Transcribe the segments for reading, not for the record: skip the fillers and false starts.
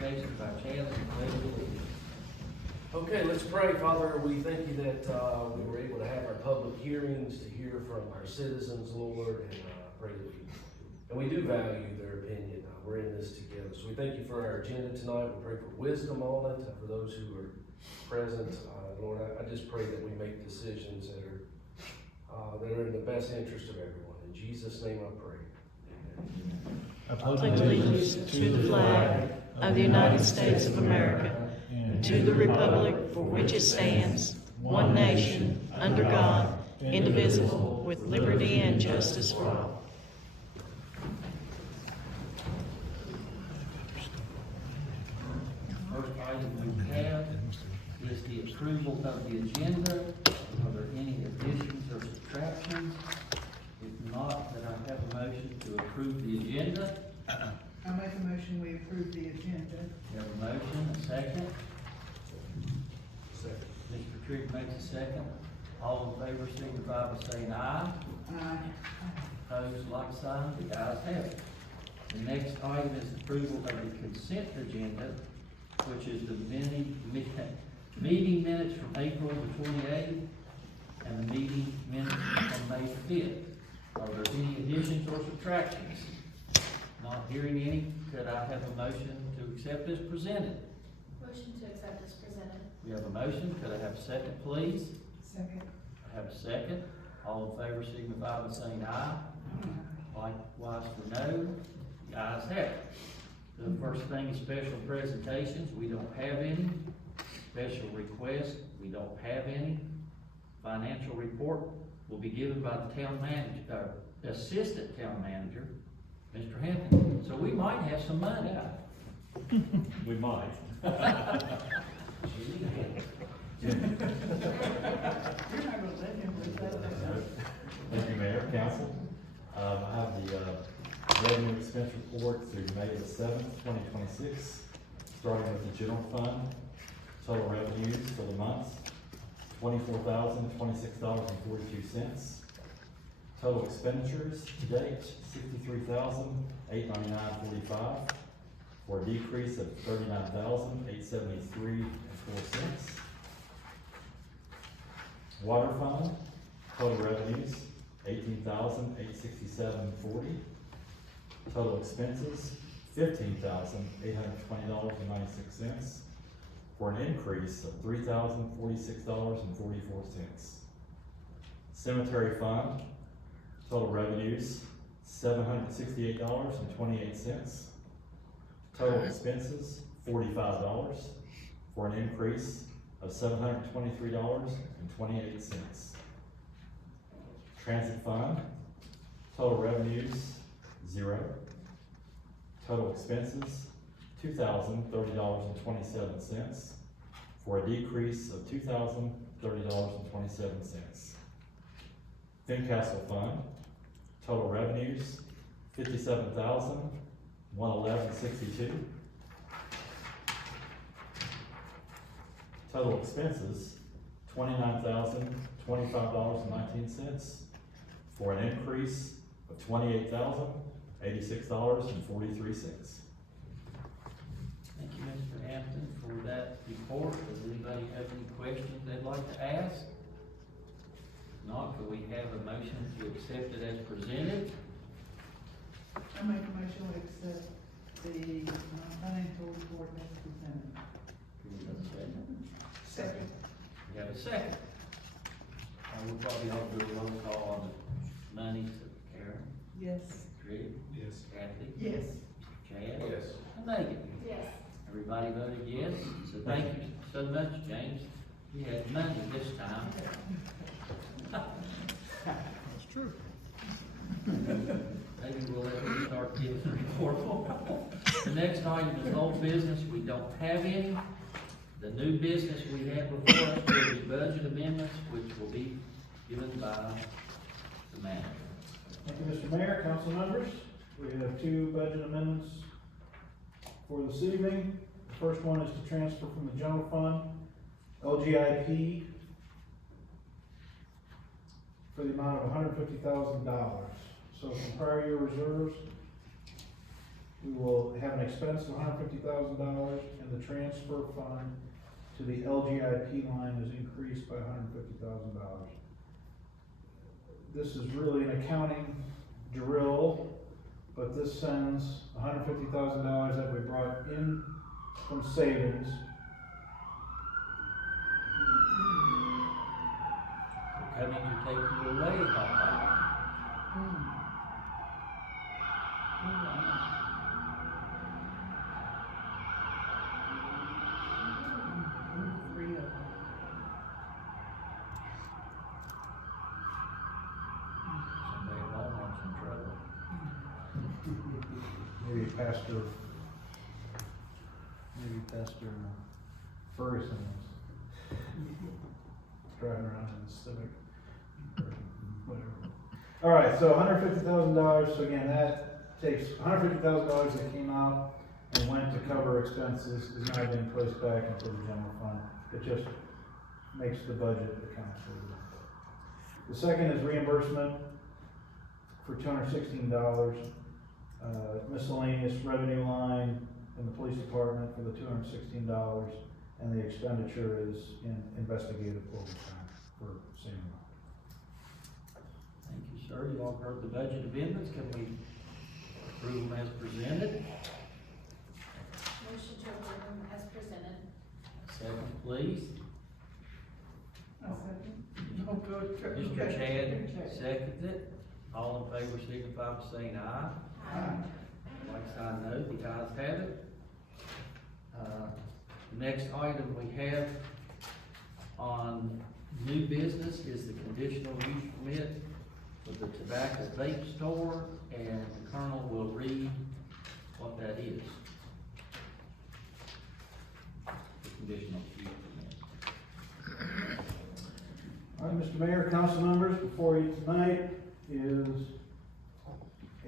notification by Chad and Cleve. Okay, let's pray. Father, we thank you that we were able to have our public hearings to hear from our citizens, Lord, and pray that we do value their opinion. We're in this together. So we thank you for our agenda tonight. We pray for wisdom on it, for those who are present. Lord, I just pray that we make decisions that are in the best interest of everyone. In Jesus' name I pray. Amen. I pledge allegiance to the flag of the United States of America and to the republic for which it stands, one nation, under God, indivisible, with liberty and justice for all. First item we have is the approval of the agenda. Are there any additions or subtractions? If not, then I have a motion to approve the agenda. I make a motion, we approve the agenda. We have a motion, a second. Second. Mr. Trigg makes a second. All in favor, signify by saying aye. Aye. Opposed, like sign, the ayes have it. The next item is approval of the consent agenda, which is the meeting minutes from April the 28th and the meeting minutes from May the 5th. Are there any additions or subtractions? Not hearing any, could I have a motion to accept as presented? Motion to accept as presented. We have a motion, could I have a second, please? Second. I have a second. All in favor signify by saying aye. Likewise for no, the ayes have it. The first thing is special presentations, we don't have any. Special requests, we don't have any. Financial report will be given by the town manager, assistant town manager, Mr. Hampton. So we might have some money. We might. You're not gonna let him do that. Thank you, Mayor, Council. I have the revenue expense report through May the 7th, 2026, starting with the general fund. Total revenues for the month, $24,026.42. Total expenditures to date, $63,899.45, for a decrease of $39,873.04. Water fund, total revenues, $18,867.40. Total expenses, $15,820.96, for an increase of $3,046.44. Cemetery fund, total revenues, $768.28. Total expenses, $45, for an increase of $723.28. Transit fund, total revenues, $0. Total expenses, $2,030.27, for a decrease of $2,030.27. Fincastle fund, total revenues, $57,111.62. Total expenses, $29,025.19, for an increase of $28,086.43. Thank you, Mr. Hampton, for that report. Does anybody have any questions they'd like to ask? If not, could we have a motion to accept it as presented? I make a motion, we accept the financial report as presented. Do we have a second? Second. We have a second. We'll probably all do a roll call on the money to Karen, Yes. Trish, Yes. Kathy, Yes. Chad, Yes. and Megan. Yes. Everybody voted yes, so thank you so much, James. You had money this time. That's true. Maybe we'll let you start giving the report. The next item is old business, we don't have any. The new business we have before us will be budget amendments, which will be given by the manager. Thank you, Mr. Mayor, council members. We have two budget amendments for this evening. The first one is to transfer from the general fund, LGIP, for the amount of $150,000. So from prior year reserves, we will have an expense of $150,000, and the transfer fund to the LGIP line is increased by $150,000. This is really an accounting drill, but this sends $150,000 that we brought in from savings. We're coming to take you away, Papa. Three of them. Somebody at Walmart's in trouble. Maybe Pastor Ferguson is driving around in the Civic, or whatever. All right, so $150,000, so again, that takes $150,000 that came out and went to cover expenses, is now being placed back into the general fund. It just makes the budget account for it. The second is reimbursement for $216, miscellaneous revenue line in the police department for the $216, and the expenditure is in investigative overtime for same amount. Thank you, sir. You all heard the budget amendments. Can we approve them as presented? Motion to approve them as presented. Second, please. I second. Mr. Chad seconds it. All in favor signify by saying aye. Like sign no, the ayes have it. Next item we have on new business is the conditional use permit for the tobacco vape store, and the Colonel will read what that is. The conditional use permit. All right, Mr. Mayor, council members, before you tonight is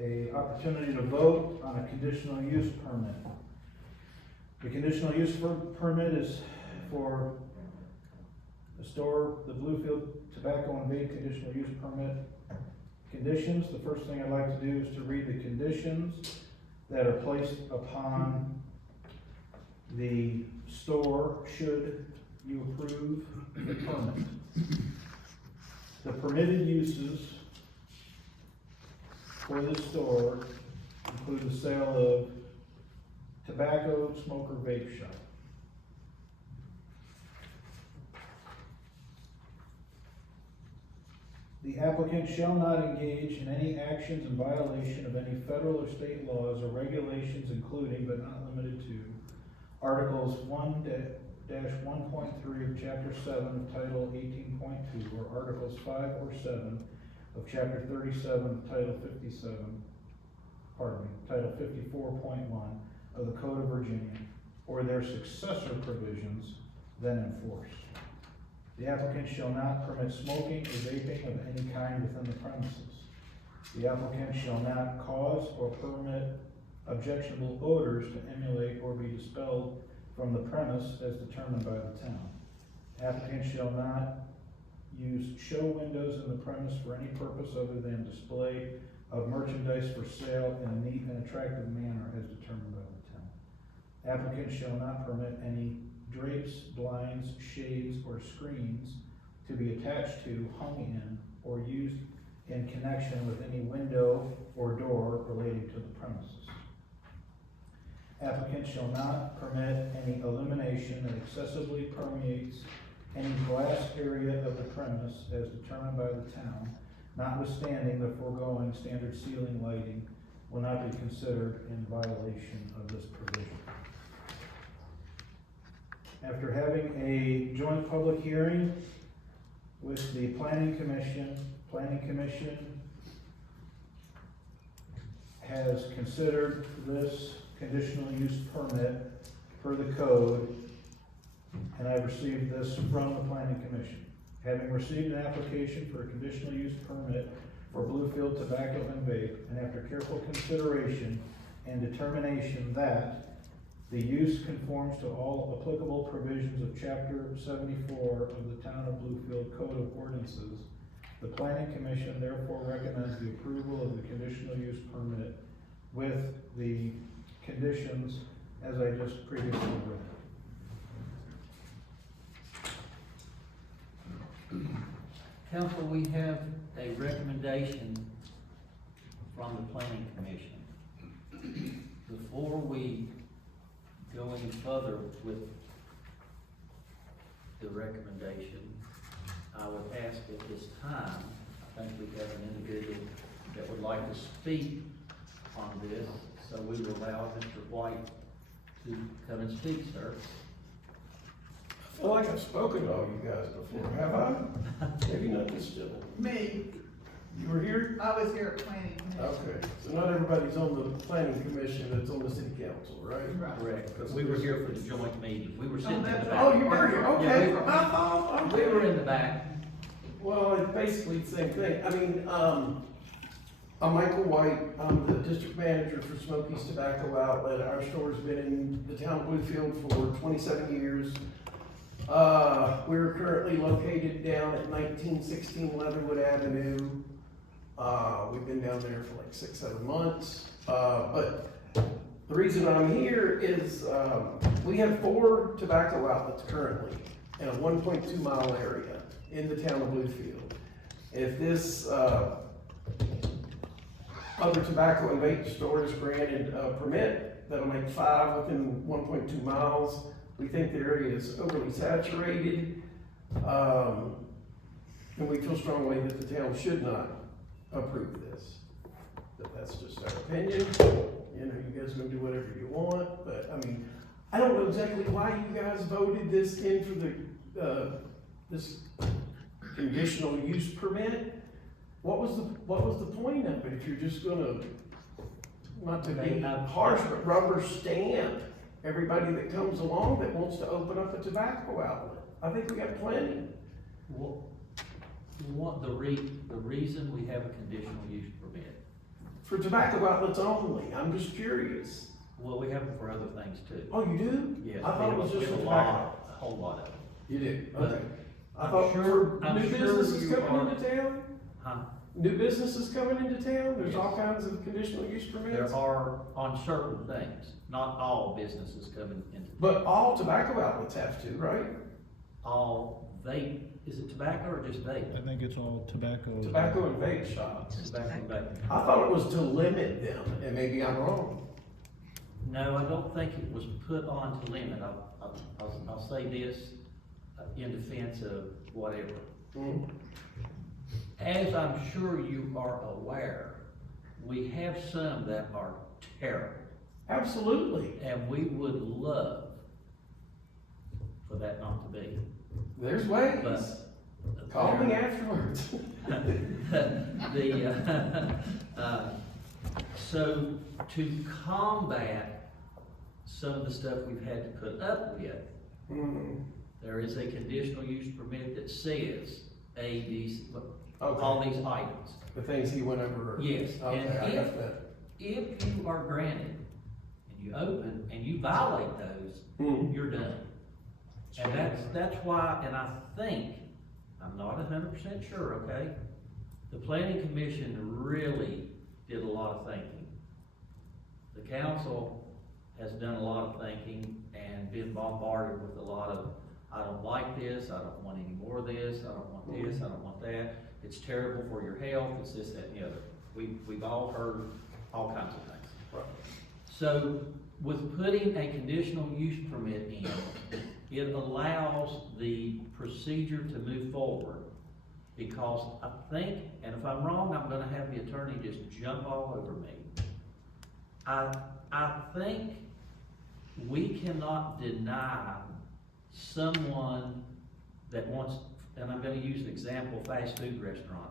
a opportunity to vote on a conditional use permit. The conditional use permit is for the store, the Bluefield Tobacco and Vape conditional use permit. Conditions, the first thing I'd like to do is to read the conditions that are placed upon the store should you approve the permit. The permitted uses for this store include the sale of tobacco, smoker, vape shop. The applicant shall not engage in any actions in violation of any federal or state laws or regulations, including but not limited to Articles 1-1.3 of Chapter 7 of Title 18.2, or Articles 5 or 7 of Chapter 37 of Title 54.1 of the Code of Virginia, or their successor provisions then in force. The applicant shall not permit smoking or vaping of any kind within the premises. The applicant shall not cause or permit objectionable odors to emulate or be dispelled from the premise as determined by the town. Applicant shall not use show windows in the premise for any purpose other than display of merchandise for sale in a neat and attractive manner as determined by the town. Applicant shall not permit any drapes, blinds, shades, or screens to be attached to, hung in, or used in connection with any window or door relating to the premises. Applicant shall not permit any illumination that excessively permeates any glass area of the premise as determined by the town, notwithstanding the foregoing standard ceiling lighting will not be considered in violation of this provision. After having a joint public hearing with the Planning Commission has considered this conditional use permit per the code, and I've received this from the Planning Commission. Having received an application for a conditional use permit for Bluefield Tobacco and Vape, and after careful consideration and determination that the use conforms to all applicable provisions of Chapter 74 of the Town of Bluefield Code of Ordinances, the Planning Commission therefore recommends the approval of the conditional use permit with the conditions as I just previously read. Council, we have a recommendation from the planning commission. Before we go any further with the recommendation, I would ask at this time, I think we have an individual that would like to speak on this, so we will allow Mr. White to come and speak, sir. I feel like I've spoken to all you guys before, have I? Maybe not this gentleman. Me, You were here? I was here at planning commission. Okay, so not everybody's on the planning commission that's on the city council, right? Right. Correct. We were here for the joint meeting. We were sitting in the that's back. Oh, you were here, okay. Yeah, we were- I thought, We were okay. in the back. Well, it's basically the same thing. I mean, I'm Michael White. I'm the district manager for Smokies Tobacco Outlet. Our store's been in the town of Bluefield for 27 years. We're currently located down at 1916 Leatherwood Avenue. We've been down there for like 6-7 months. But the reason I'm here is, we have 4 tobacco outlets currently in a 1.2 mile area in the town of Bluefield. If this, other tobacco and vape store is granted a permit, that'll make 5 within 1.2 miles. We think the area is overly saturated, and we feel strongly that the town should not approve this. But that's just our opinion. You know, you guys can do whatever you want, but I mean, I don't know exactly why you guys voted this in for the, this conditional use permit. What was the point of it if you're just gonna, not to be harsh, but rubber stamp everybody that comes along that wants to open up a tobacco outlet? I think we got plenty. The reason we have a conditional use permit, For tobacco outlets only, I'm just curious. well, we have them for other things too. Oh, you do? Yes. I thought it was we just have for a tobacco. lot, a whole lot of them. You do, But okay. I I'm thought sure- for I'm new sure businesses you coming are- into town? Huh? New businesses coming into town, there's Yes. all kinds of conditional use permits? There are on certain things, not all businesses coming into, But all tobacco outlets have to, right? all vape, is it tobacco or just vape? I think it's all tobacco. Tobacco and vape shops. Tobacco and vape. I thought it was to limit them, and maybe I'm wrong. No, I don't think it was put on to limit. I'll say this in defense of whatever. Mhm. As I'm sure you are aware, we have some that are terrible, Absolutely. and we would love for that not to be. There's ways. But Call me afterwards. So to combat some of the stuff we've had to put up with, Mhm. there is a conditional use permit that says A, B, C, all Okay, these items. the things he went over. Yes, Okay, and I got that. if you are granted and you open and you violate those, Mhm. you're done. And that's why, and I think, I'm not 100% sure, okay? The planning commission really did a lot of thinking. The council has done a lot of thinking and been bombarded with a lot of, I don't like this, I don't want any more of this, I don't want this, I don't want that. It's terrible for your health, it's this, that, and the other. We've all heard all kinds of things. Right. So with putting a conditional use permit in, it allows the procedure to move forward. Because I think, and if I'm wrong, I'm gonna have the attorney just jump all over me. I think we cannot deny someone that wants, and I'm gonna use an example, fast food restaurant.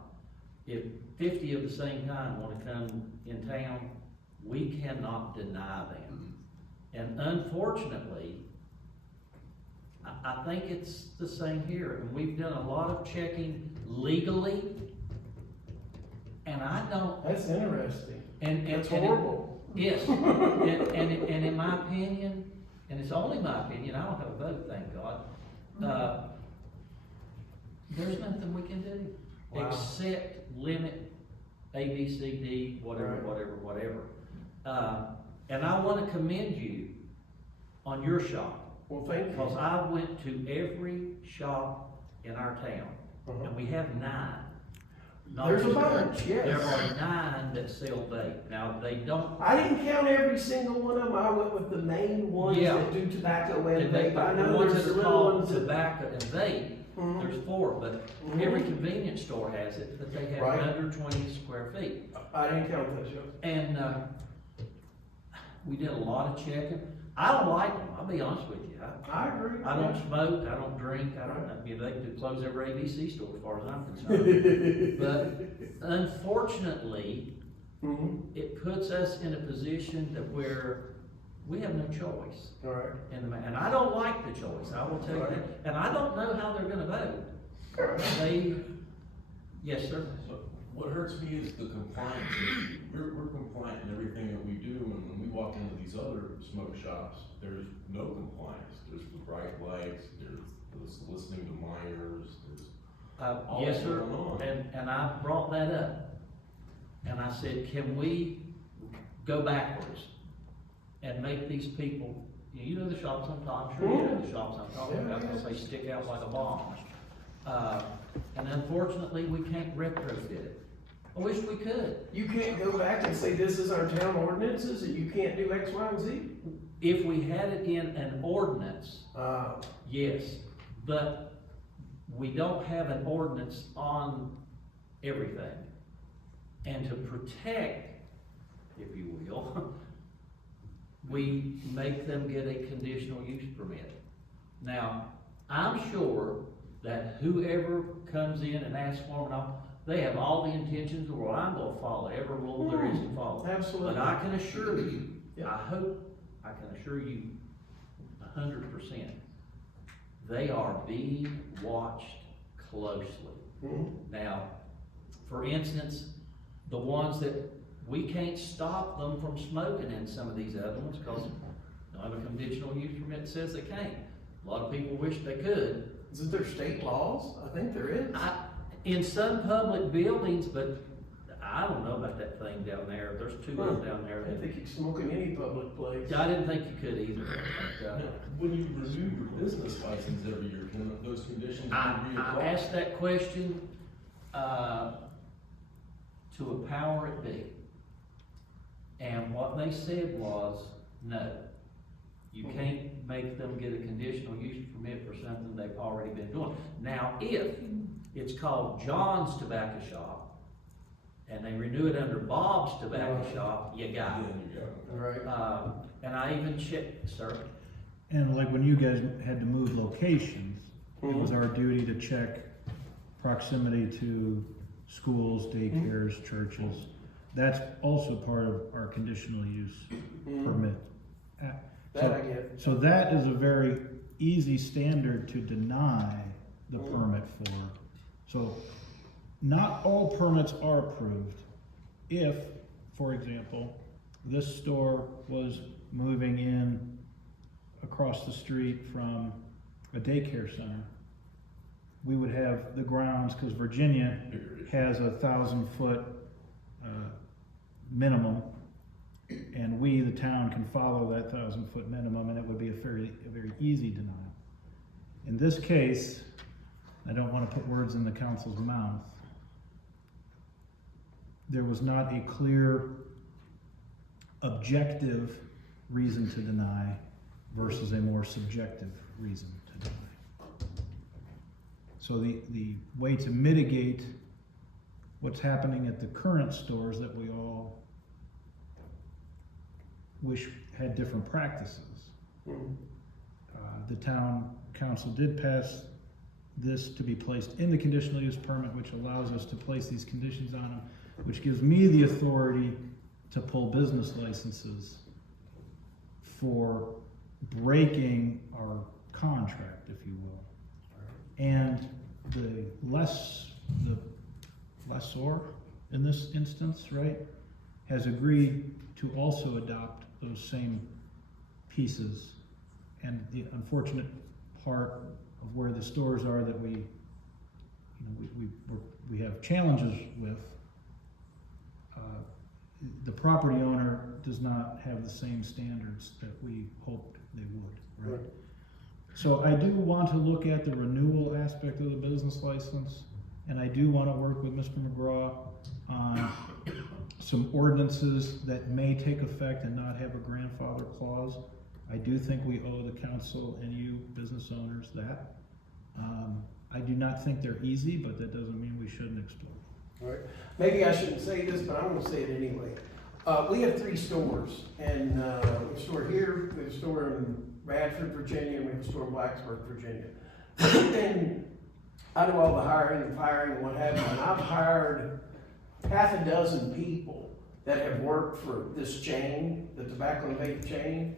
If 50 of the same kind wanna come in town, we cannot deny them. And unfortunately, I think it's the same here, and we've done a lot of checking legally, and I don't, That's interesting. and. That's and- horrible. Yes, and in my opinion, and it's only my opinion, I don't have a vote, thank God. There's nothing we can do, Wow. except limit A, B, C, D, whatever, Right. whatever. And I wanna commend you on your shop, Well, thank you. because I went to every shop in our town, Uh-huh. and we have 9. Not There's a just one. bunch, yes. There are 9 that sell vape. Now, they don't, I didn't count every single one of them, I went with the main ones Yeah. that do tobacco and and they, vape. I the know ones there's that the are little called ones that. tobacco and vape, Mhm. there's 4, but Mhm. every convenience store has it, but they have Right. under 20 square feet. I didn't count those, Joe. And, we did a lot of checking. I don't like them, I'll be honest with you. I agree. I don't smoke, I don't drink, I don't, you know, they could close every ABC store as far as I'm concerned. But unfortunately, Mhm. it puts us in a position that where we have no choice. All right. And I don't like the choice, I will tell you that. And I don't know how they're gonna vote. All right. They, yes, sir. So what hurts me is the compliance issue. We're compliant in everything that we do, and when we walk into these other smoke shops, there's no compliance. There's the bright lights, there's the listening to minors, there's all Yes, that sir, going on. and I brought that up. And I said, can we go backwards and make these people, you know the shops I'm talking, I'm sure you know the shops I'm talking about, because they stick out like a bomb. And unfortunately, we can't retrofit it. I wish we could. You can't go back and say this is our town ordinances and you can't do X, Y, and Z? If we had it in an ordinance, Uh, yes, but we don't have an ordinance on everything. And to protect, if you will, we make them get a conditional use permit. Now, I'm sure that whoever comes in and asks for them, they have all the intentions of the world, I'm gonna follow every rule there is to follow. Absolutely. But I can assure you, Yeah. I hope, I can assure you 100%, they are being watched closely. mhm. Now, for instance, the ones that we can't stop them from smoking in some of these other ones, because don't have a conditional use permit that says they can't. A lot of people wish they could. Isn't there state laws? I think there is. In some public buildings, but I don't know about that thing down there, there's 2 of them down I there. don't think you can smoke in any public place. I didn't think you could either. But, Now, when you renew your business license every year, can those conditions be I reapplied? asked that question, to a power at be. And what they said was, no. You can't make them get a conditional use permit for something they've already been doing. Now, if it's called John's Tobacco Shop, and they renew it under Bob's Tobacco Shop, you got it. Then you got it. All right. And I even checked, sir, And like when you guys had to move locations, it was our duty to check proximity to schools, daycares, churches. That's also part of our conditional use permit. That I get. So that is a very easy standard to deny the permit for. So not all permits are approved. If, for example, this store was moving in across the street from a daycare center, we would have the grounds, because Virginia has a 1,000-foot minimum, and we, the town, can follow that 1,000-foot minimum, and it would be a very easy denial. In this case, I don't want to put words in the council's mouth, there was not a clear objective reason to deny versus a more subjective reason to deny. So the way to mitigate what's happening at the current stores that we all wish had different practices. The town council did pass this to be placed in the conditional use permit, which allows us to place these conditions on them, which gives me the authority to pull business licenses for breaking our contract, if you will. And the lessor in this instance, right, has agreed to also adopt those same pieces. And the unfortunate part of where the stores are that we have challenges with, the property owner does not have the same standards that we hoped they would, right? So I do want to look at the renewal aspect of the business license, and I do want to work with Mr. McGraw on some ordinances that may take effect and not have a grandfather clause. I do think we owe the council and you business owners that. I do not think they're easy, but that doesn't mean we shouldn't explore. Right. Maybe I shouldn't say this, but I'm gonna say it anyway. We have 3 stores, and, we have a store here, we have a store in Radford, Virginia, and we have a store in Blacksburg, Virginia. And I do all the hiring and firing and what have you, and I've hired half a dozen people that have worked for this chain, the tobacco and vape chain,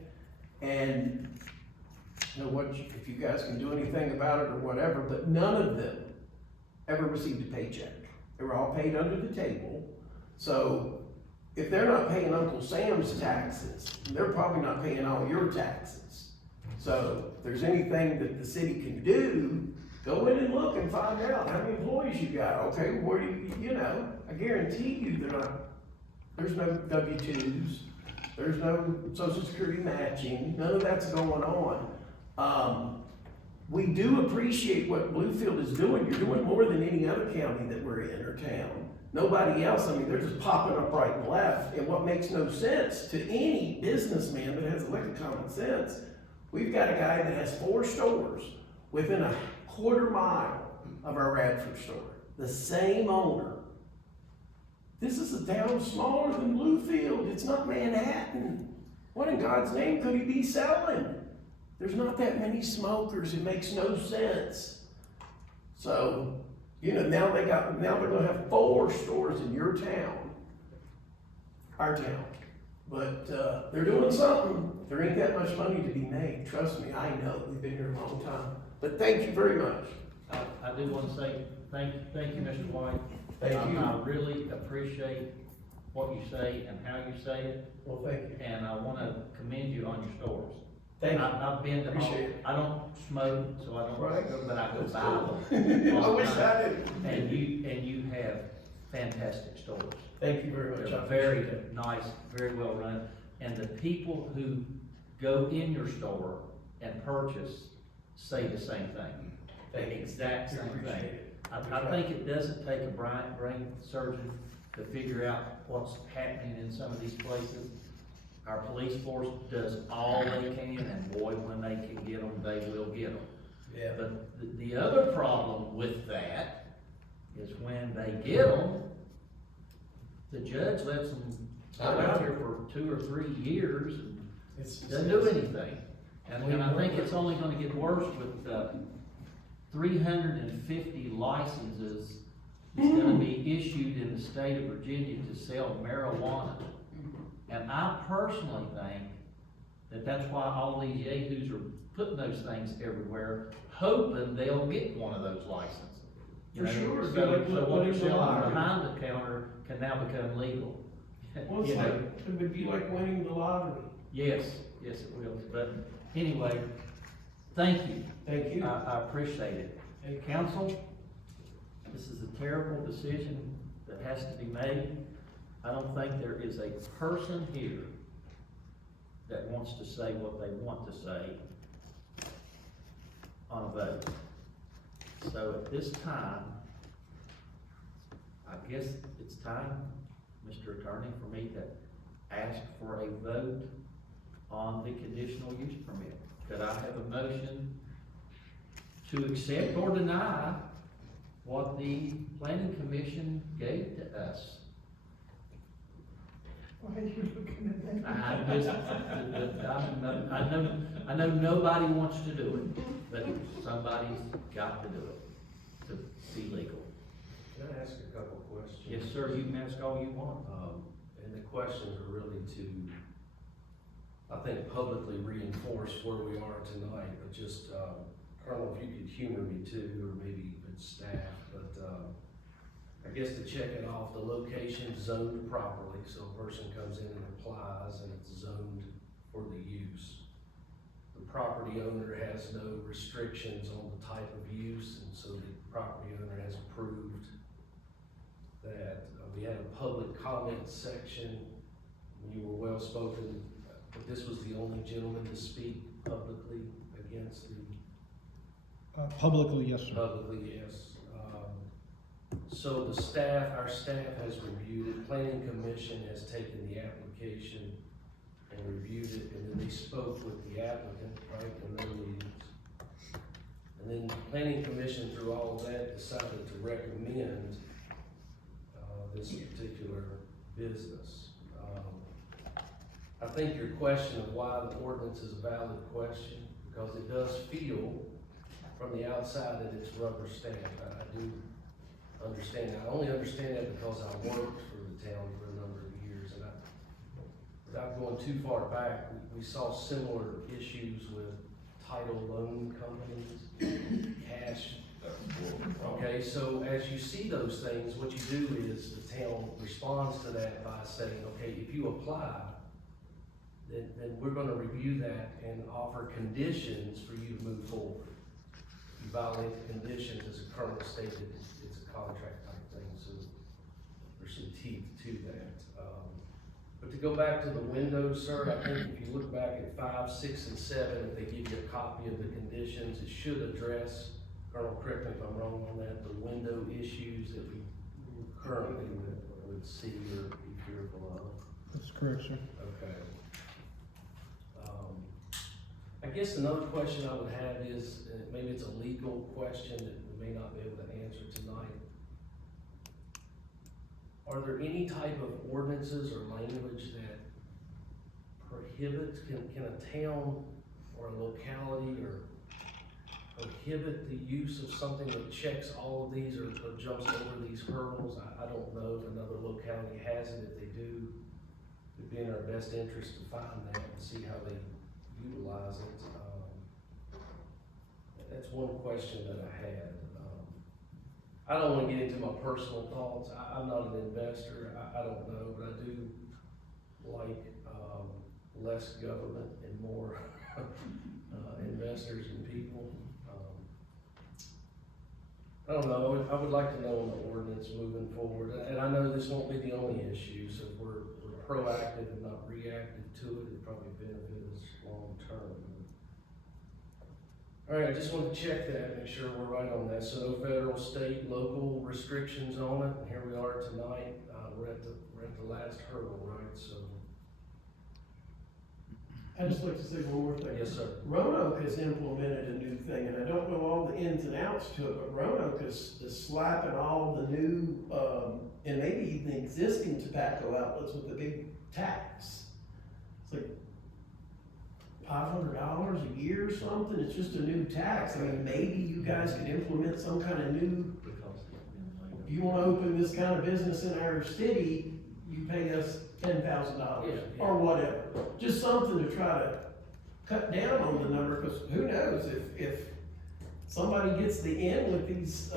and you know what, if you guys can do anything about it or whatever, but none of them ever received a paycheck. They were all paid under the table. So if they're not paying Uncle Sam's taxes, they're probably not paying all your taxes. So if there's anything that the city can do, go in and look and find out how many employees you got. Okay, where do you know, I guarantee you there's no W-2s, there's no Social Security matching, none of that's going on. We do appreciate what Bluefield is doing. You're doing more than any other county that we're in or town. Nobody else, I mean, they're just popping up right and left. And what makes no sense to any businessman that has a lick of common sense, we've got a guy that has 4 stores within a quarter mile of our Radford store. The same owner. This is a town smaller than Bluefield. It's not Manhattan. What in God's name could he be selling? There's not that many smokers. It makes no sense. So, you know, now they're gonna have 4 stores in your town, our town. But they're doing something. There ain't that much money to be made. Trust me, I know. We've been here a long time. But thank you very much. I do want to say, thank you, Mr. White. Thank you. I really appreciate what you say and how you say it, Well, thank you. and I want to commend you on your stores. Thank you. I've been to Appreciate it. I don't smoke, so I don't, Right. but I go That's buy cool. them. I wish I did. And you have fantastic stores. Thank you very much. They're I very appreciate it. nice, very well run, and the people who go in your store and purchase say the same thing. The Thank you. exact same Appreciate thing. it. I think it doesn't take a brain surgeon to figure out what's happening in some of these places. Our police force does all they can, and boy, when they can get them, they will get them. Yeah. But the other problem with that is when they get them, the judge lets them go out here for 2 or 3 years and doesn't do anything. And I think it's only gonna get worse with 350 licenses that's gonna be issued in the state of Virginia to sell marijuana. And I personally think that that's why all these yahoos are putting those things everywhere, hoping they'll get one of those licenses. You For know, sure. So Like what what they're is the selling lottery? behind the counter can now become legal. Well, it's You know? like, it would be like winning the lottery. Yes, yes, it will, but anyway, thank you. Thank you. I appreciate it. And council, this is a terrible decision that has to be made. I don't think there is a person here that wants to say what they want to say on a vote. So at this time, I guess it's time, Mr. Attorney, for me to ask for a vote on the conditional use permit. Could I have a motion to accept or deny what the planning commission gave to us? Why are you looking at that? I know nobody wants to do it, but somebody's got to do it to be legal. Can I ask a couple questions? Yes, sir, you can ask all you want. And the questions are really to, I think, publicly reinforce where we are tonight, but just, I don't know if you could humor me too, or maybe even staff, but, I guess to check it off, the location zoned properly, so a person comes in and applies and it's zoned for the use. The property owner has no restrictions on the type of use, and so the property owner has approved that. We had a public comment section You were well spoken, but this was the only gentleman to speak publicly against the, Publicly, yes, sir. publicly, yes. So the staff, our staff has reviewed it, planning commission has taken the application and reviewed it, and then they spoke with the applicant, right, in their meetings. And then the planning commission, through all of that, decided to recommend, this particular business. I think your question of why the ordinance is a valid question, because it does feel from the outside that it's rubber stamped. I do understand that. I only understand that because I worked for the town for a number of years, and without going too far back, we saw similar issues with title loan companies, cash. Okay, so as you see those things, what you do is the town responds to that by saying, okay, if you apply, then we're gonna review that and offer conditions for you to move forward. If you violate the conditions, as the colonel stated, it's a contract type thing, so there's some teeth to that. But to go back to the windows, sir, I think if you look back at 5, 6, and 7, if they give you a copy of the conditions, it should address, Colonel, correct me if I'm wrong on that, the window issues that we currently would see or be fearful of. That's correct, sir. Okay. I guess another question I would have is, maybe it's a legal question that we may not be able to answer tonight. Are there any type of ordinances or language that prohibits, can a town or a locality or prohibit the use of something that checks all of these or jumps over these hurdles? I don't know if another locality has it. If they do, it'd be in our best interest to find that and see how they utilize it. That's one question that I had. I don't want to get into my personal thoughts. I'm not an investor. I don't know, but I do like less government and more investors and people. I don't know. I would like to know on the ordinance moving forward. And I know this won't be the only issue, so if we're proactive and not reactive to it, it'd probably benefit us long term. All right, I just want to check that, make sure we're right on that. So no federal, state, local restrictions on it. And here we are tonight. We're at the last hurdle, right? So. I'd just like to say one more thing. Yes, sir. Roanoke has implemented a new thing, and I don't know all the ins and outs to it, but Roanoke is slapping all the new, and maybe even existing tobacco outlets with a big tax. It's like $500 a year or something. It's just a new tax. I mean, maybe you guys could implement some kind of new, if you wanna open this kind of business in our city, you pay us $10,000 or whatever. Just something to try to cut down on the number, because who knows, if somebody gets the in with these,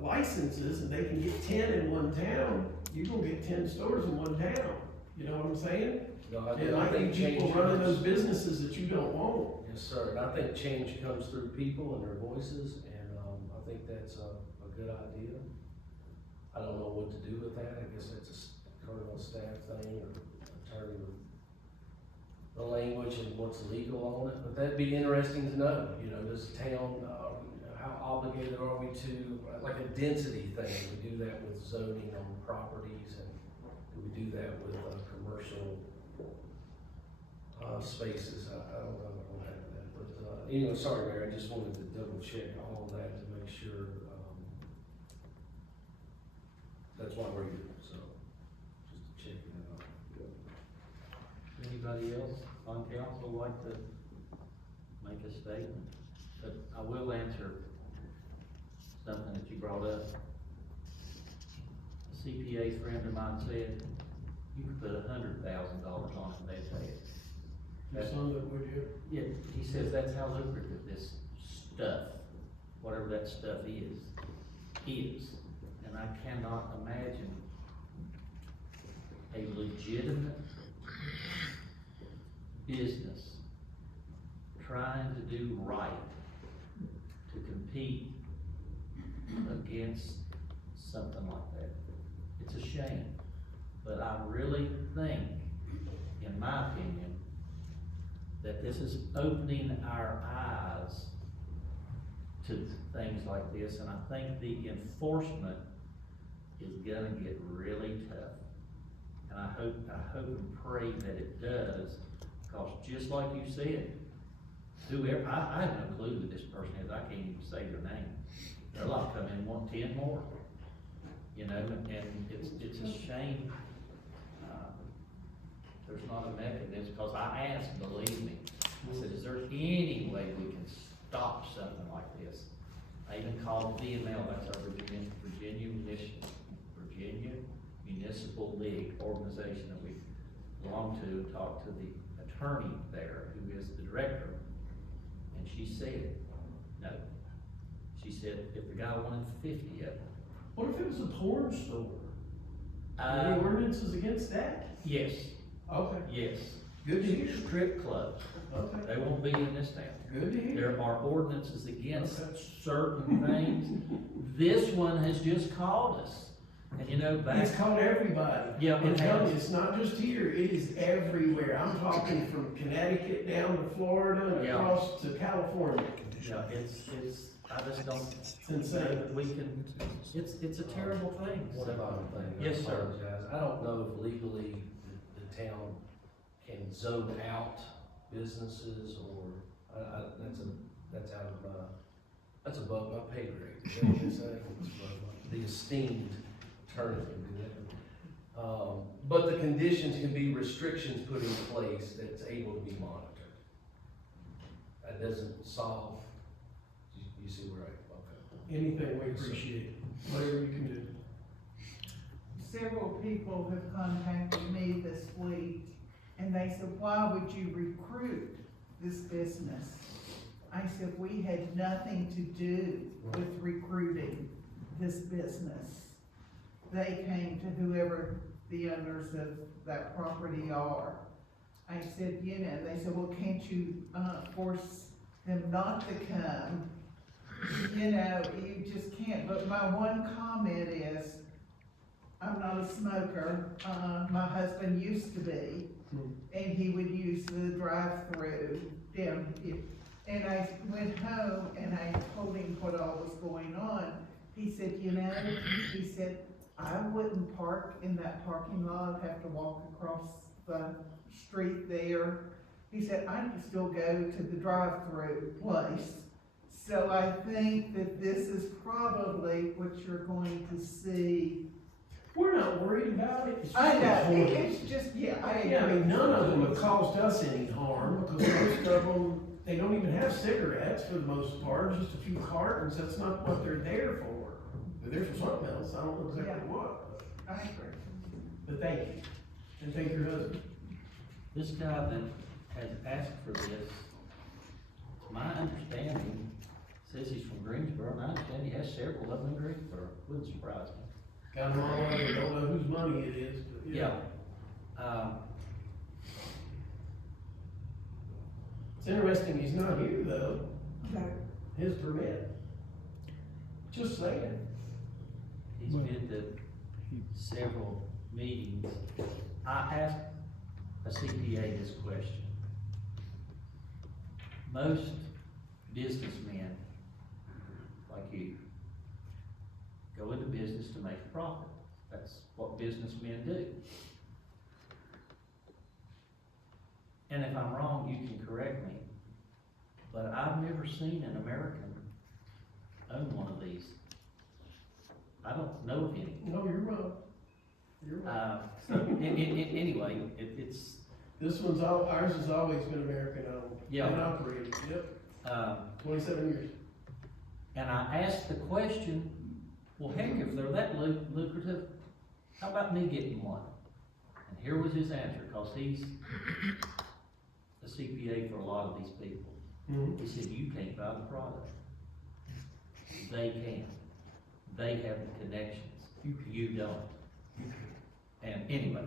licenses and they can get 10 in one town, you're gonna get 10 stores in one town. You know what I'm saying? No, And I think people running those businesses that you don't want. Yes, sir. And I think change comes through people and their voices, and I think that's a good idea. I don't know what to do with that. I guess that's a colonel staff thing or attorney with the language and what's legal on it. But that'd be interesting to know. You know, does the town, how obligated are we to, like a density thing? We do that with zoning on properties, and do we do that with commercial spaces? I don't know. I don't have that. But anyway, sorry, Mayor. I just wanted to double check all of that to make sure. That's why we're here. So just checking it out. Anybody else on council like to make a statement? But I will answer something that you brought up. A CPA friend of mine said, you could put $100,000 on it and they'd pay it. That's something that would do. Yeah, he says that's how lucrative this stuff, whatever that stuff is. And I cannot imagine a legitimate business trying to do right to compete against something like that. It's a shame. But I really think, in my opinion, that this is opening our eyes to things like this, and I think the enforcement is gonna get really tough. And I hope and pray that it does, because just like you said, whoever, I have no clue who this person is, I can't even say their name. They're like come in and want 10 more, you know, and it's a shame, there's not a mechanism, because I asked, believe me, I said, is there any way we can stop something like this? I even called VML, that's our Virginia Municipal League organization that we belong to, and talked to the attorney there, who is the director, and she said, no. She said, if the guy wanted 50 of them. What if it was a porn store? Any ordinances against that? Yes, Okay, yes. good to hear. Strip clubs, Okay, they won't be in this town. good to hear. There are ordinances against Okay. certain things. This one has just called us, and you know, back. It's called everybody. Yeah, I'm it telling you, has. it's not just here, it is everywhere. I'm talking from Connecticut down to Florida and Yeah. across to California. Yeah, I just don't. It's insane. that we can, it's a terrible thing. One other thing. I Yes, sir. apologize. I don't know if legally the town can zone out businesses or, that's out of my, that's above my pay grade. Is that what you're saying? It's above the esteemed attorney can do that. But the conditions can be restrictions put in place that's able to be monitored. That doesn't solve, you see where okay. Anything we appreciate, whatever you can do. Several people have contacted me this week, and they said, why would you recruit this business? I said, we had nothing to do with recruiting this business. They came to whoever the owners of that property are. I said, you know, they said, well, can't you, force them not to come? You know, you just can't, but my one comment is, I'm not a smoker, my husband used to be, and he would use the drive-through down here. And I went home and I told him what all was going on. He said, you know, he said, I wouldn't park in that parking lot, have to walk across the street there. He said, I can still go to the drive-through place. So I think that this is probably what you're going to see. We're not worried about it. It's I just know, horrible. it's just, yeah, I Yeah, I agree. mean, none of them have caused us any harm, because most of them, they don't even have cigarettes for the most part, just a few cartons, that's not what they're there for. They're there for something else, I don't know exactly Yeah. what, I agree. but thank you, and thank your husband. This guy that has asked for this, my understanding, says he's from Greensboro, and I understand he has several of them in Greensboro, wouldn't surprise me. Got them all over, don't know whose money it is, but yeah. It's interesting, he's not here though, his permit. Just saying. He's been to several meetings. I asked a CPA this question. Most businessmen, like you, go into business to make a profit. That's what businessmen do. And if I'm wrong, you can correct me, but I've never seen an American own one of these. I don't know of any. No, you're wrong. You're wrong. So, anyway, it's, This ours has always been American owned. Yeah. And operated, yep, 27 years. and I asked the question, well, heck, if they're that lucrative, how about me getting one? And here was his answer, cause he's a CPA for a lot of these people. Mm-hmm. He said, you can't buy the product. They can. They have the connections. You don't. And anyway,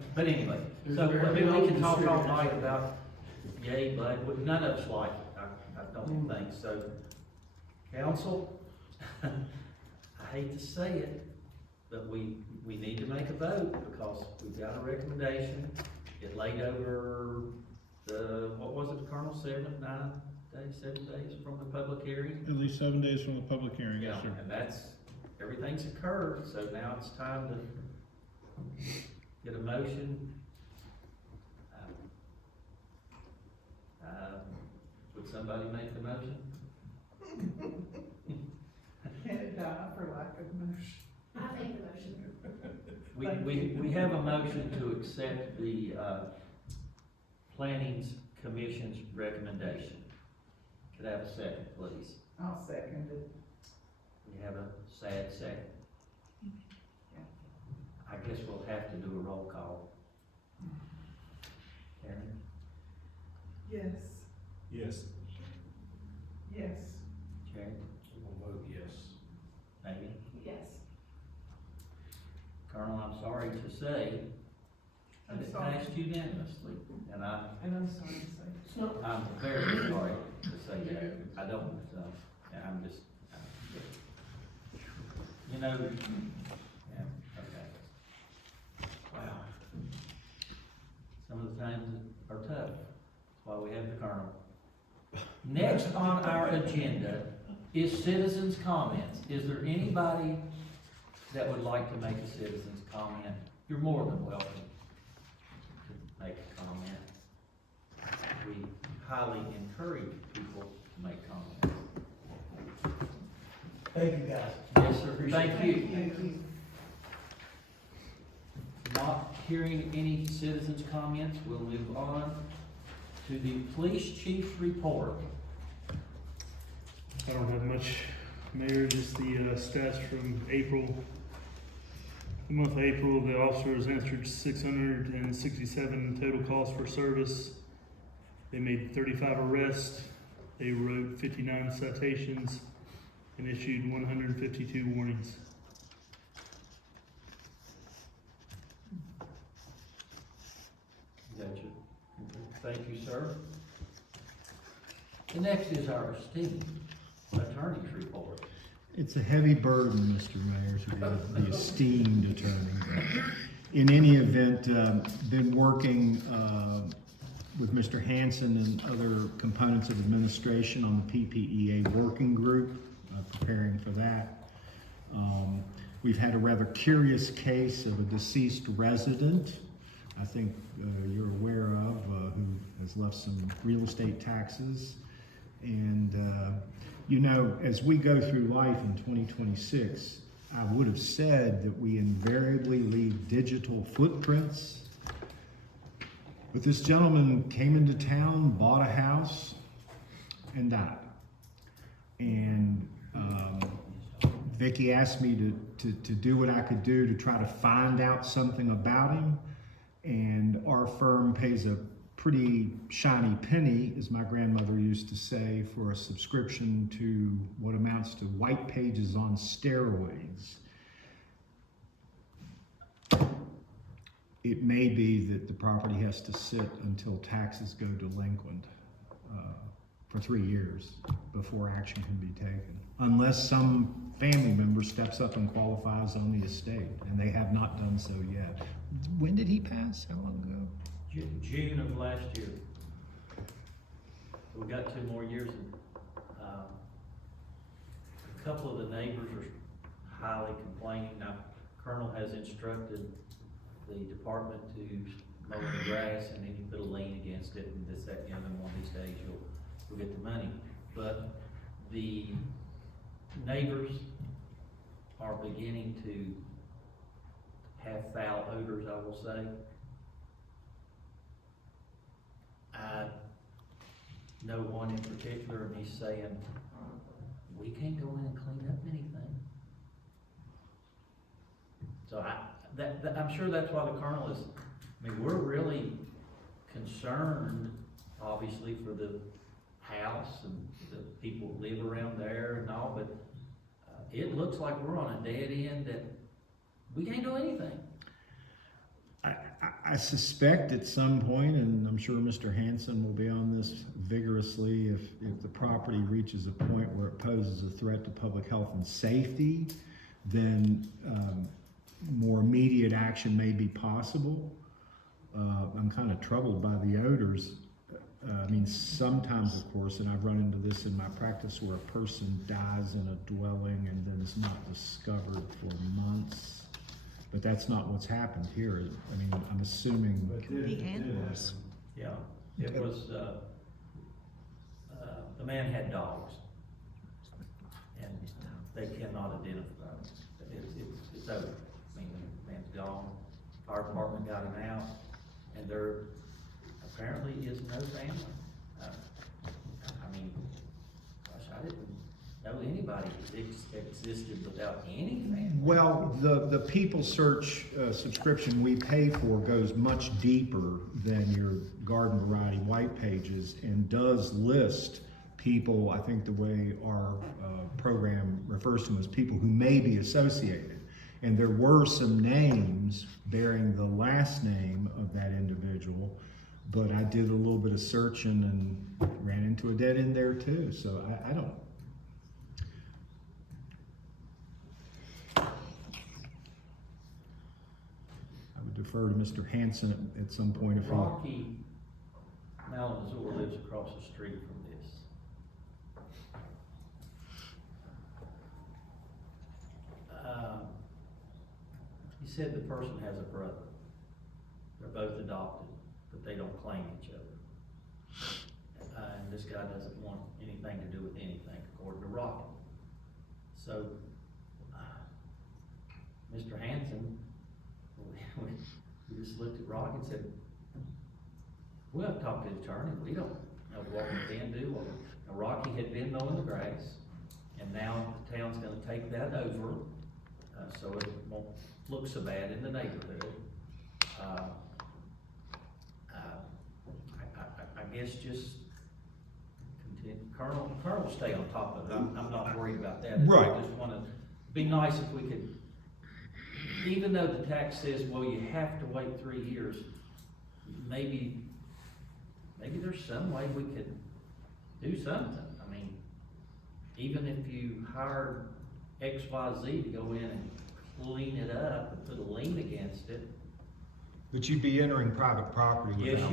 so we can talk all night about yay, but none of us like it, I don't think so. Council, I hate to say it, but we need to make a vote because we've got a recommendation. It laid over what was it, Colonel, 7 days from the public hearing? At least 7 days from the public hearing, yes, sir. And everything's occurred, so now it's time to get a motion. Would somebody make the motion? Can it die for lack of motion? I make the motion. We have a motion to accept the, Planning Commission's recommendation. Could I have a second, please? I'll second it. We have a sad second. I guess we'll have to do a roll call. Karen? Yes. Yes. Yes. Karen? We'll vote yes. Maybe? Yes. Colonel, I'm sorry to say, I'm that it sorry. passed unanimously, and And I'm sorry to say. I'm very sorry to say that. I don't, I'm just, you know, yeah, okay. Wow. Some of the times are tough, that's why we have the Colonel. Next on our agenda is citizens' comments. Is there anybody that would like to make a citizen's comment? You're more than welcome to make a comment. We highly encourage people to make comments. Thank you, guys. Yes, sir. Thank you. Thank you. Not hearing any citizens' comments, we'll move on to the police chief's report. I don't have much, Mayor, just the stats from April. The month of April, the officers answered 667 total calls for service. They made 35 arrests. They wrote 59 citations and issued 152 warnings. Gotcha. Thank you, sir. The next is our esteemed attorney's report. It's a heavy burden, Mr. Mayor, to be the esteemed attorney. In any event, been working with Mr. Hanson and other components of administration on the PPEA working group, preparing for that. We've had a rather curious case of a deceased resident, I think you're aware of, who has left some real estate taxes. And you know, as we go through life in 2026, I would have said that we invariably leave digital footprints. But this gentleman came into town, bought a house, and died. And Vicki asked me to do what I could do to try to find out something about him. And our firm pays a pretty shiny penny, as my grandmother used to say, for a subscription to what amounts to white pages on steroids. It may be that the property has to sit until taxes go delinquent for 3 years before action can be taken, unless some family member steps up and qualifies on the estate, and they have not done so yet. When did he pass? How long ago? June of last year. We got 2 more years. A couple of the neighbors are highly complaining. Now, Colonel has instructed the department to mow the grass, and then you put a lien against it, and this, that, and the other, and one of these days you'll get the money. But the neighbors are beginning to have foul odors, I will say. I know one in particular, and he's saying, we can't go in and clean up anything. So I'm sure that's why the Colonel is, I mean, we're really concerned, obviously, for the house and the people who live around there and all, but it looks like we're on a dead end that we can't do anything. I suspect at some point, and I'm sure Mr. Hanson will be on this vigorously, if the property reaches a point where it poses a threat to public health and safety, then immediate action may be possible. I'm kind of troubled by the odors. I mean, sometimes, of course, and I've run into this in my practice, where a person dies in a dwelling and then is not discovered for months. But that's not what's happened here. I mean, I'm assuming. The animals. Yeah, it was, the man had dogs, and they cannot identify him. It's over. I mean, the man's gone, fire department got him out, and there apparently is no family. I mean, gosh, I didn't know anybody existed without any family. Well, the People Search subscription we pay for goes much deeper than your garden variety white pages, and does list people. I think the way our program refers to them as people who may be associated. And there were some names bearing the last name of that individual, but I did a little bit of searching and ran into a dead end there too, so I don't. I would defer to Mr. Hanson at some point if he. Rocky Malamazur lives across the street from this. He said the person has a brother. They're both adopted, but they don't claim each other. And this guy doesn't want anything to do with anything, according to Rocky. So, Mr. Hanson, we just looked at Rocky and said, we'll have to talk to the attorney. We don't know what we can do. Now, Rocky had been mowing the grass, and now the town's gonna take that over, so it won't look so bad in the neighborhood. I guess just continue, Colonel will stay on top of it. I'm not worried about that. Right. I just wanna, be nice if we could, even though the tax says, well, you have to wait 3 years, maybe there's some way we could do something. I mean, even if you hired XYZ to go in and clean it up and put a lien against it. But you'd be entering private property without.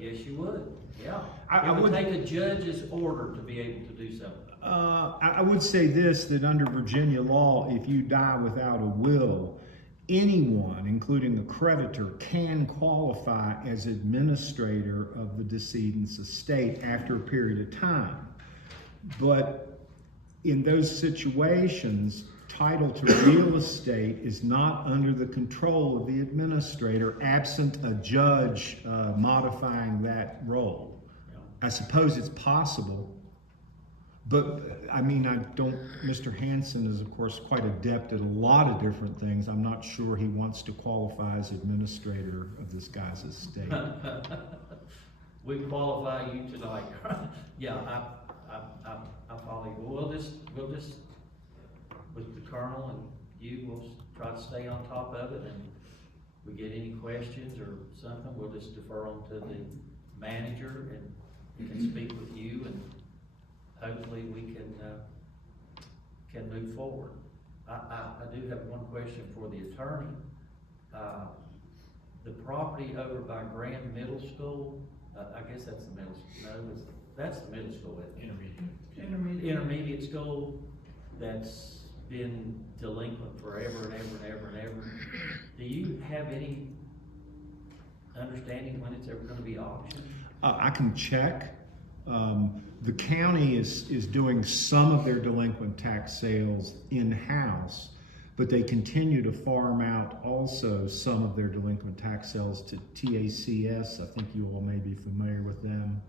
Yes, you would, yeah. I It would would- take a judge's order to be able to do something. I would say this, that under Virginia law, if you die without a will, anyone, including the creditor, can qualify as administrator of the decedent's estate after a period of time. But in those situations, title to real estate is not under the control of the administrator, absent a judge modifying that role. I suppose it's possible, but I mean, Mr. Hanson is of course quite adept at a lot of different things. I'm not sure he wants to qualify as administrator of this guy's estate. We qualify you tonight. Yeah, I follow you. We'll just, with the colonel and you, we'll try to stay on top of it, and if we get any questions or something, we'll just defer them to the manager, and he can speak with you, and hopefully we can move forward. I do have one question for the attorney. The property over by Grand Middle School, I guess that's the middle, that's the middle school, isn't it? Intermediate school that's been delinquent forever and ever and ever and ever. Do you have any understanding when it's ever gonna be auctioned? I can check. The county is doing some of their delinquent tax sales in-house, but they continue to farm out also some of their delinquent tax sales to TACS. I think you all may be familiar with them.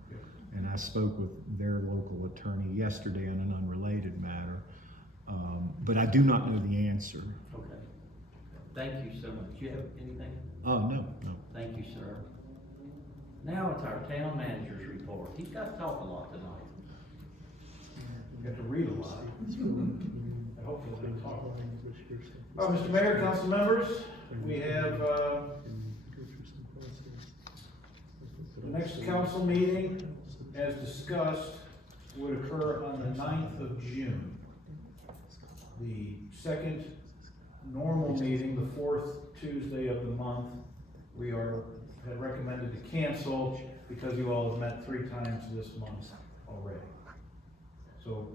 And I spoke with their local attorney yesterday on an unrelated matter. But I do not know the answer. Okay. Thank you so much. You have anything? Oh, no. Thank you, sir. Now it's our town manager's report. He's got to talk a lot tonight. You have to read a lot. And hopefully they talk. Mr. Mayor, council members, we have, the next council meeting, as discussed, would occur on the 9th of June. The second normal meeting, the fourth Tuesday of the month, had recommended to cancel because you all have met 3 times this month already. So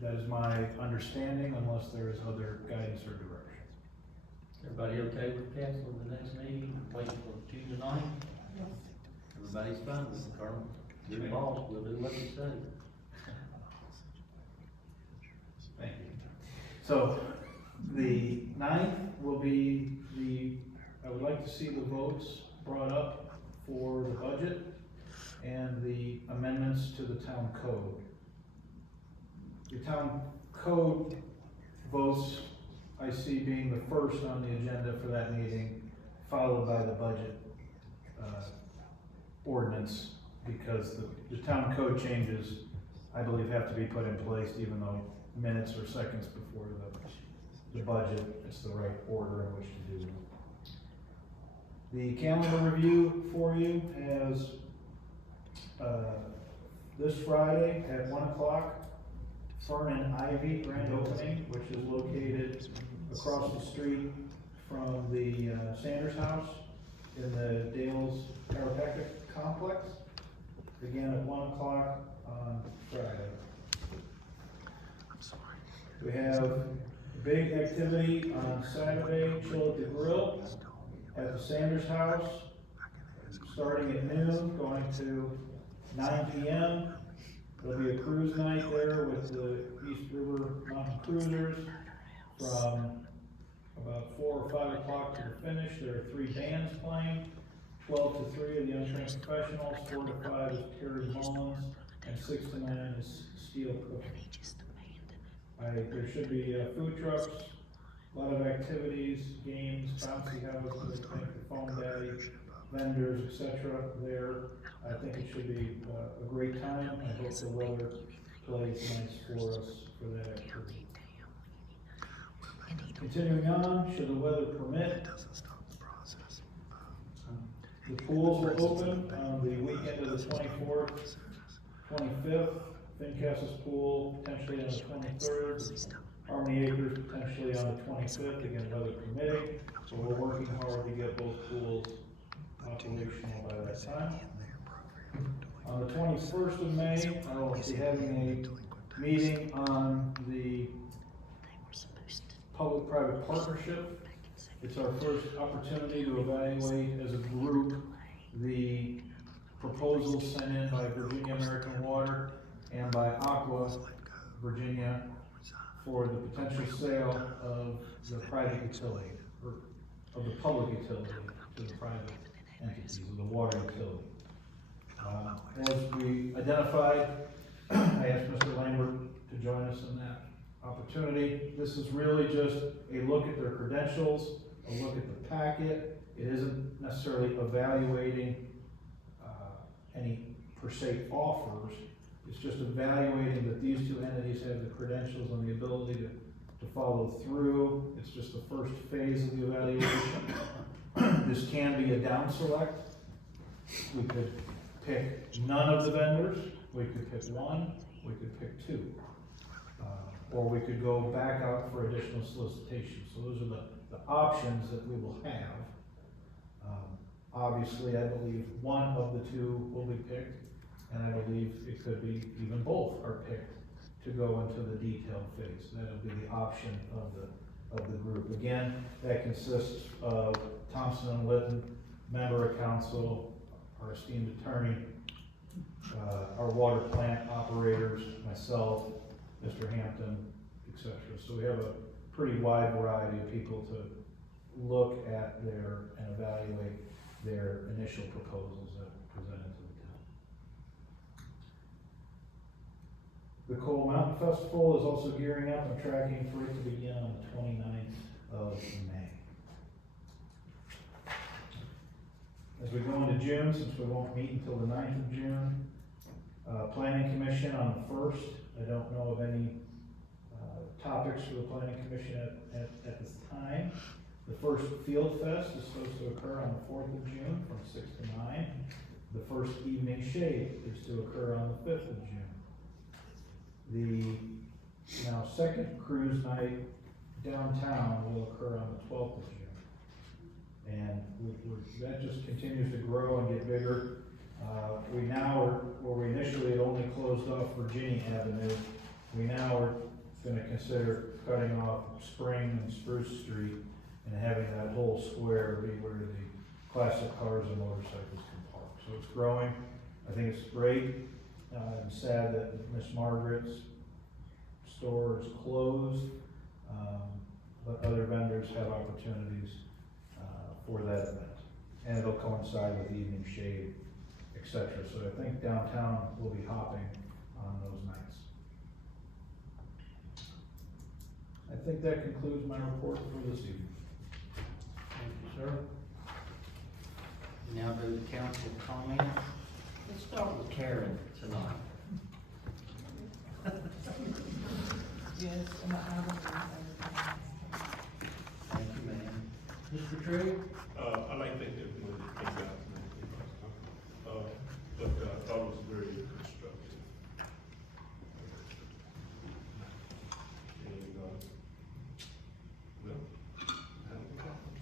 that is my understanding unless there is other guidance or direction. Everybody okay with canceling the next meeting, waiting for June the 9th? Everybody's fine with it, Carl? You're the boss, we'll do what you say. Thank you. So, the 9th will be I would like to see the votes brought up for the budget and the amendments to the town code. The town code votes I see being the first on the agenda for that meeting, followed by the budget ordinance, because the town code changes, I believe, have to be put in place, even though minutes or seconds before the budget, it's the right order in which to do it. The calendar review for you has this Friday at 1 o'clock, Fern and Ivy grand opening, which is located across the street from the Sanders House in the Dales Chiropractic Complex. Again at 1 o'clock on Friday. We have big activity on Saturday, Chill at the Grill at the Sanders House, starting at noon, going to 9 p.m. There'll be a cruise night there with the East River Mountain Cruisers from about 4 or 5 o'clock to the finish. There are 3 bands playing. 12 to 3 of the Untrained Professionals, 4 to 5 is Terry Mullins, and 6 to 9 is Steel Cooking. There should be food trucks, a lot of activities, games, bouncy houses, I think the phone daddy, vendors, etc. there. I think it should be a great time. I hope the weather plays nice for us for that activity. Continuing on, should the weather permit, the pools will open on the weekend of the 24th, 25th. Fincas's pool potentially on the 23rd. Harmony Acres potentially on the 25th, again, weather permitting. So we're working hard to get both pools operational by that time. On the 21st of May, I will be having a meeting on the public-private partnership. It's our first opportunity to evaluate as a group the proposals sent in by Virginia American Water and by Aqua Virginia for the potential sale of the private utility, or of the public utility to the private entities, of the water utility. As we identified, I asked Mr. Lambert to join us in that opportunity. This is really just a look at their credentials, a look at the packet. It isn't necessarily evaluating any per se offers. It's just evaluating that these 2 entities have the credentials and the ability to follow through. It's just the first phase of the evaluation. This can be a down select. We could pick none of the vendors. We could pick 1. We could pick 2. Or we could go back out for additional solicitation. So those are the options that we will have. Obviously, I believe 1 of the 2 will be picked. And I believe it could be even both are picked to go into the detailed phase. That'll be the option of the group. Again, that consists of Thompson and Litton, member of council, our esteemed attorney, our water plant operators, myself, Mr. Hampton, etc. So we have a pretty wide variety of people to look at and evaluate their initial proposals that are presented to the town. The Coal Mountain Festival is also gearing up. I'm tracking for it to begin on the 29th of May. As we go into June, since we won't meet until the 9th of June, Planning Commission on the 1st. I don't know of any topics for the Planning Commission at this time. The first Field Fest is supposed to occur on the 4th of June from 6 to 9. The first Evening Shade is to occur on the 5th of June. The now second cruise night downtown will occur on the 12th of June. And that just continues to grow and get bigger. We now are, where we initially had only closed off Virginia Avenue, we now are gonna consider cutting off Spring and Spruce Street and having that whole square be where the classic cars and motorcycles can park. So it's growing. I think it's great. I'm sad that Miss Margaret's store is closed, but other vendors have opportunities for that event. And it'll coincide with Evening Shade, etc. So I think downtown will be hopping on those nights. I think that concludes my report for this evening. Thank you, sir. Now go to council comments. Let's start with Karen tonight. Yes, and I will. Thank you, ma'am. Mr. Trigg? I like to think that we came out but I thought it was very constructive. And, well, I have no comments.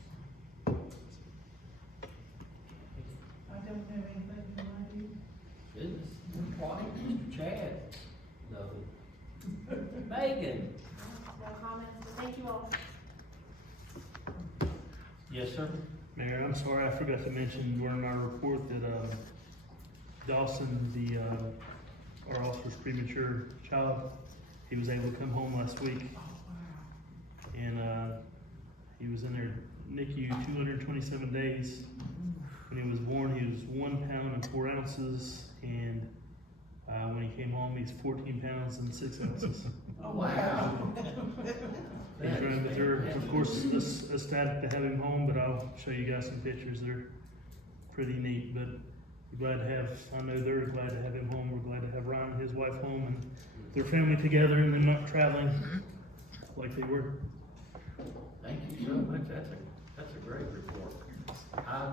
I don't have anything to do. Goodness, quiet, Mr. Chad? Nothing. Megan? No comments, but thank you all. Yes, sir? Mayor, I'm sorry, I forgot to mention during our report that, Dawson, our officer's premature child, he was able to come home last week. And, he was in there NICU 227 days. When he was born, he was 1 pound and 4 ounces, and, when he came home, he's 14 pounds and 6 ounces. Oh, wow. He's running with her. Of course, it's ecstatic to have him home, but I'll show you guys some pictures. They're pretty neat, but we're glad to have, I know they're glad to have him home. We're glad to have Ryan and his wife home and their family together and them not traveling like they were. Thank you so much. That's a great report. I,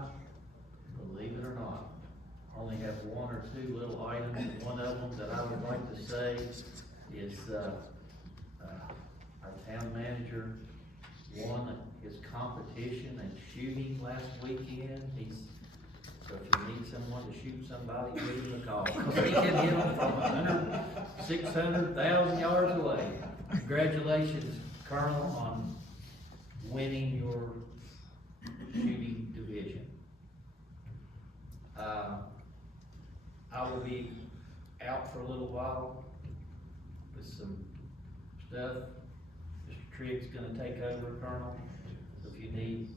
believe it or not, only have one or two little items, and one of them that I would like to say is, our town manager won his competition in shooting last weekend. So if you need someone to shoot somebody, give him a call. He can hit them from 600,000 yards away. Congratulations, Colonel, on winning your shooting division. I will be out for a little while with some stuff. Mr. Trigg's gonna take over, Colonel. So if you need,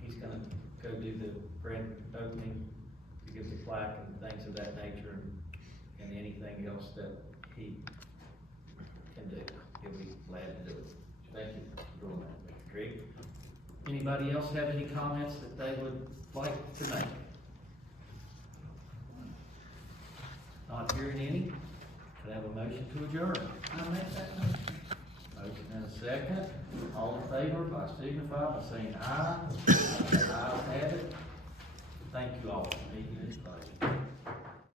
he's gonna go do the grand opening, to give the plaque and things of that nature, and anything else that he can do. He'll be glad to do it. Thank you for doing that, Mr. Trigg. Anybody else have any comments that they would like to make? Not hearing any, could I have a motion to adjourn? I make that motion. Motion and a second. All in favor, by signify by saying aye. Ayes have it. Thank you all for meeting this place.